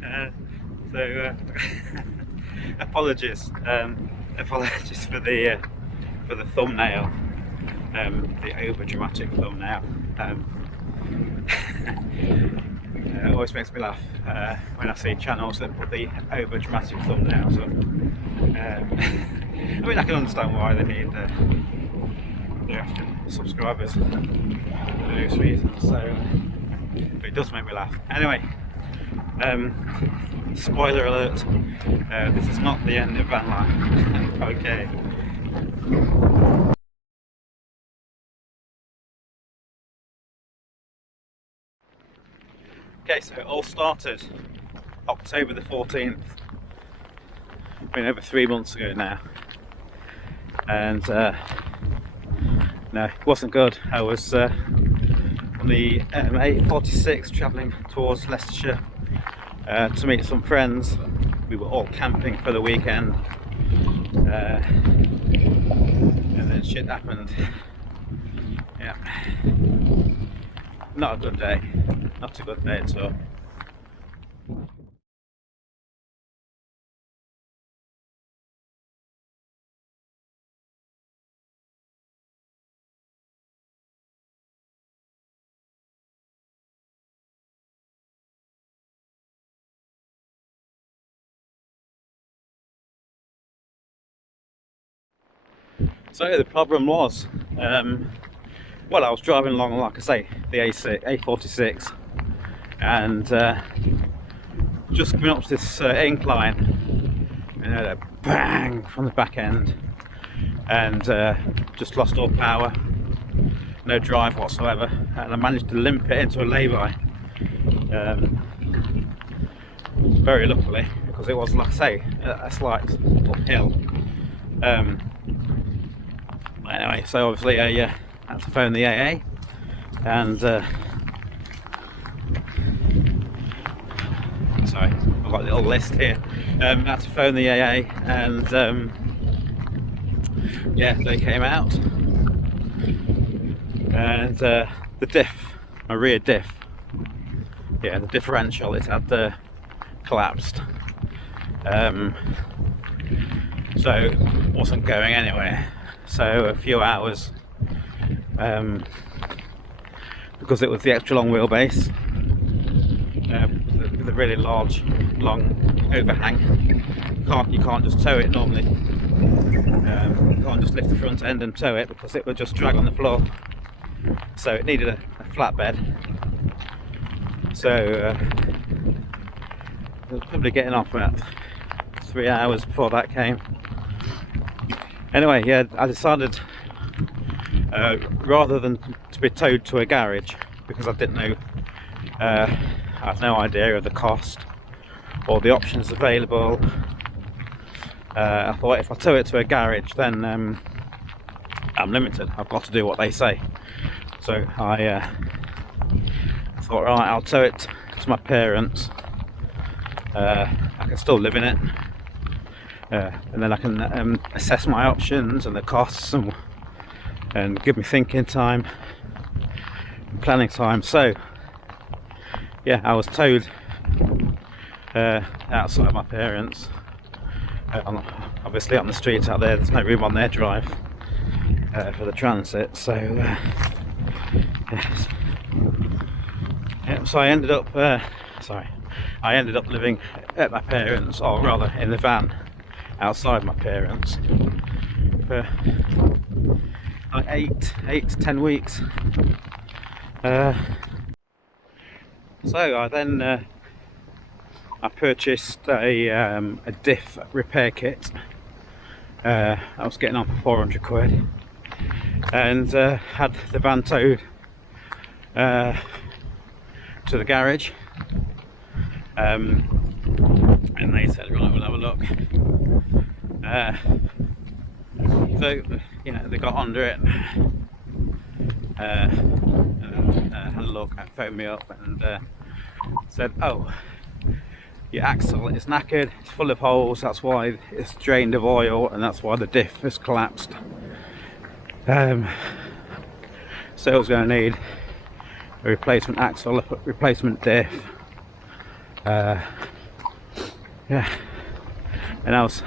So apologies, apologies for the thumbnail, the over dramatic thumbnail. It always makes me laugh when I see channels that put the over dramatic thumbnails up. I mean, I can understand why they need subscribers for those reasons. So, but it does make me laugh. Anyway, spoiler alert: this is not the end of van life. Okay. Okay, so it all started October the 14th. Been over 3 months ago now, and no, it wasn't good. I was on the A46 travelling towards Leicestershire to meet some friends. We were all camping for the weekend, and then shit happened. Yeah, not a good day. Not a good day at all. So the problem was, well, I was driving along, like I say, the A46, and just coming up to this incline, and I had a bang from the back end, and just lost all power, no drive whatsoever, and I managed to limp it into a lay-by. Very luckily, because it was, like I say, a slight uphill. Anyway, so obviously I had to phone the AA, and sorry, I've got a little list here. I had to phone the AA, and yeah, they came out, and the diff, my rear diff, yeah, the differential, it had collapsed, so it wasn't going anywhere. So a few hours, because it was the extra long wheelbase, with a really large, long overhang. You can't just tow it normally. You can't just lift the front end and tow it, because it would just drag on the floor. So it needed a flatbed. So I was probably getting off about 3 hours before that came. Anyway, yeah, I decided rather than to be towed to a garage, because I didn't know, I had no idea of the cost or the options available. I thought if I tow it to a garage, then I'm limited. I've got to do what they say. So I thought, right, I'll tow it to my parents. I can still live in it. And then I can assess my options and the costs, and give me thinking time and planning time. So yeah, I was towed outside my parents, obviously on the streets out there. There's no room on their drive for the transit, so yes. Yeah, so I ended up living at my parents', or rather in the van outside my parents, for like 8 to 10 weeks. So I then I purchased a diff repair kit. I was getting on for 400 quid, and had the van towed to the garage, and they said, right, we'll have a look. So you know, they got under it, had a look and phoned me up and said, oh, your axle is knackered, it's full of holes, that's why it's drained of oil, and that's why the diff has collapsed. So I was going to need a replacement axle, a replacement diff, yeah, and I was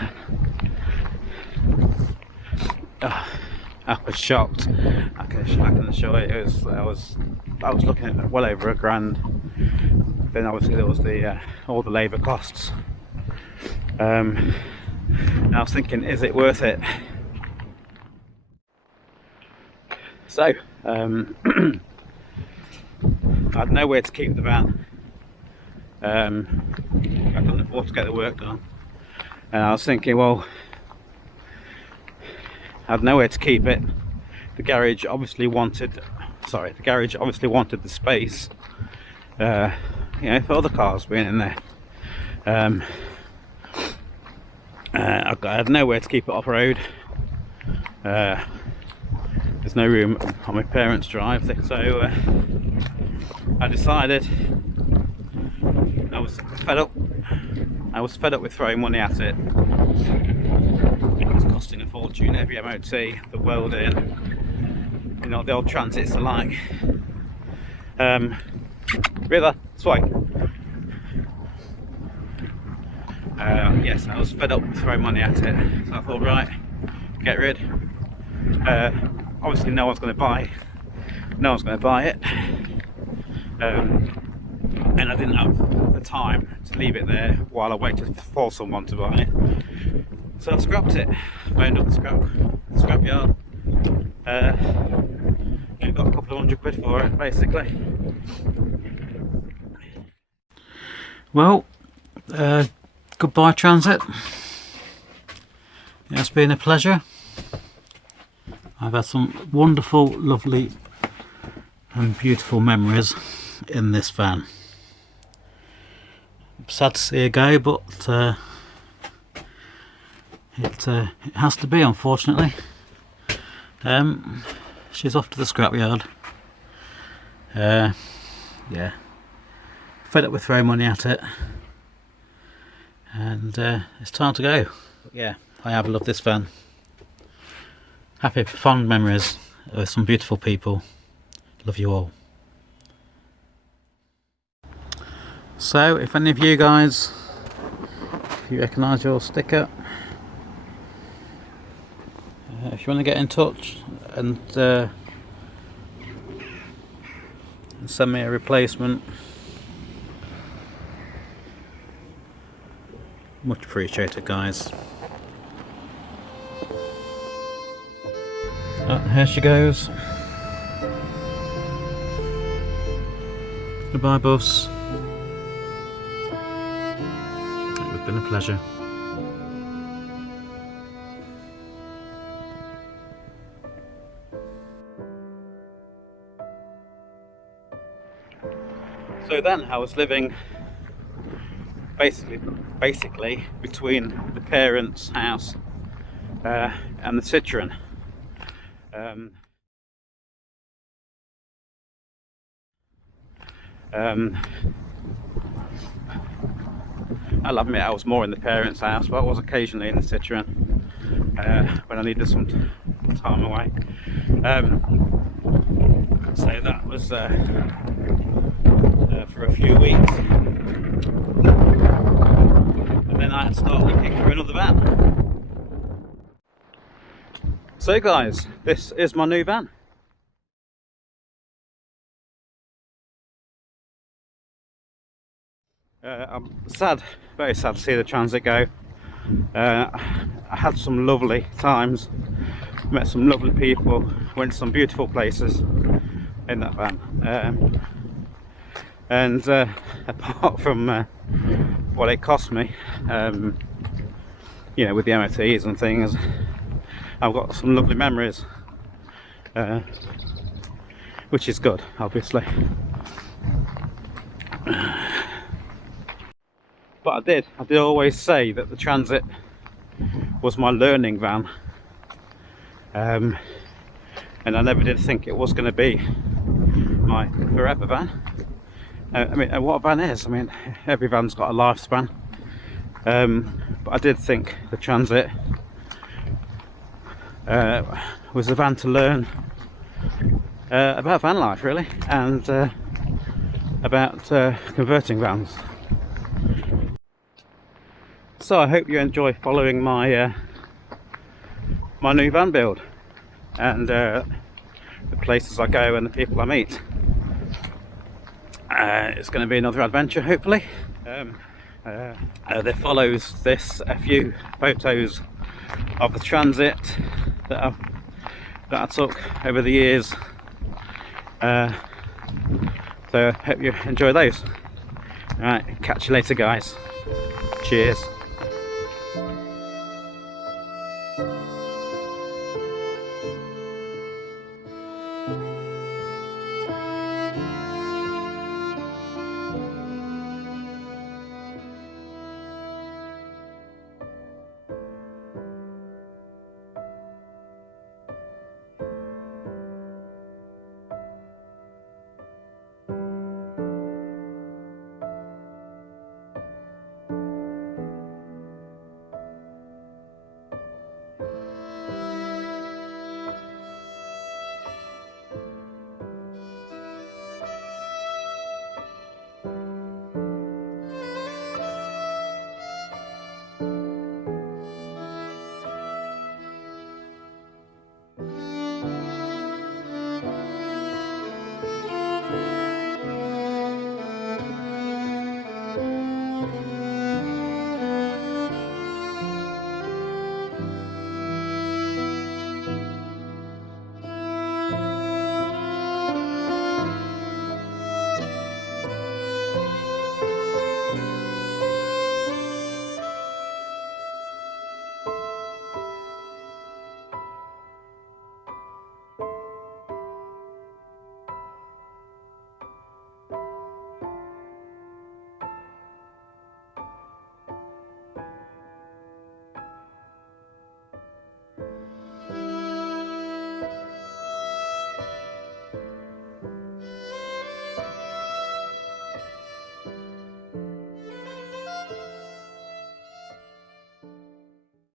shocked. I can assure you, I was looking at well over £1,000. Then obviously there was the all the labour costs. And I was thinking, is it worth it? So I had nowhere to keep the van. I couldn't afford to get the work done, and I was thinking, well, I had nowhere to keep it. The garage obviously wanted the space, you know, for other cars being in there. I had nowhere to keep it off road. There's no room on my parents' drive, so I decided I was fed up. I was fed up with throwing money at it. It was costing a fortune. Every MOT, the welding, you know, the old transits are like. River, swipe. Yes, I was fed up with throwing money at it, so I thought, right, get rid. Obviously, no one's going to buy it, and I didn't have the time to leave it there while I waited for someone to buy it. So I scrapped it. Phoned up the scrap yard. And got a couple of £100 for it, basically. Well, goodbye Transit. It's been a pleasure. I've had some wonderful, lovely and beautiful memories in this van. Sad to see her go, but it has to be, unfortunately. She's off to the scrapyard. Yeah, fed up with throwing money at it, and it's time to go. But yeah, I have loved this van. Happy, fond memories with some beautiful people. Love you all. So, if any of you guys, if you recognise your sticker, if you want to get in touch and send me a replacement, much appreciated, guys. Here she goes. Goodbye, bus. It's been a pleasure. So then I was living basically between the parents' house and the Citroen. I'll admit I was more in the parents' house, but I was occasionally in the Citroen when I needed some time away. So that was for a few weeks, and then I had to start looking for another van. So guys, this is my new van. I'm sad, very sad to see the Transit go. I had some lovely times, met some lovely people, went to some beautiful places in that van. And apart from what it cost me, you know, with the MOTs and things, I've got some lovely memories, which is good, obviously. But I did always say that the Transit was my learning van, and I never did think it was going to be my forever van. I mean, what a van is, I mean, every van's got a lifespan, but I did think the Transit was a van to learn about van life, really, and about converting vans. also I hope you enjoy following my my new van build and the places I go and the people I meet. It's going to be another adventure, hopefully. There follows this a few photos of the transit that I took over the years. So hope you enjoy those. Alright, catch you later guys. Cheers.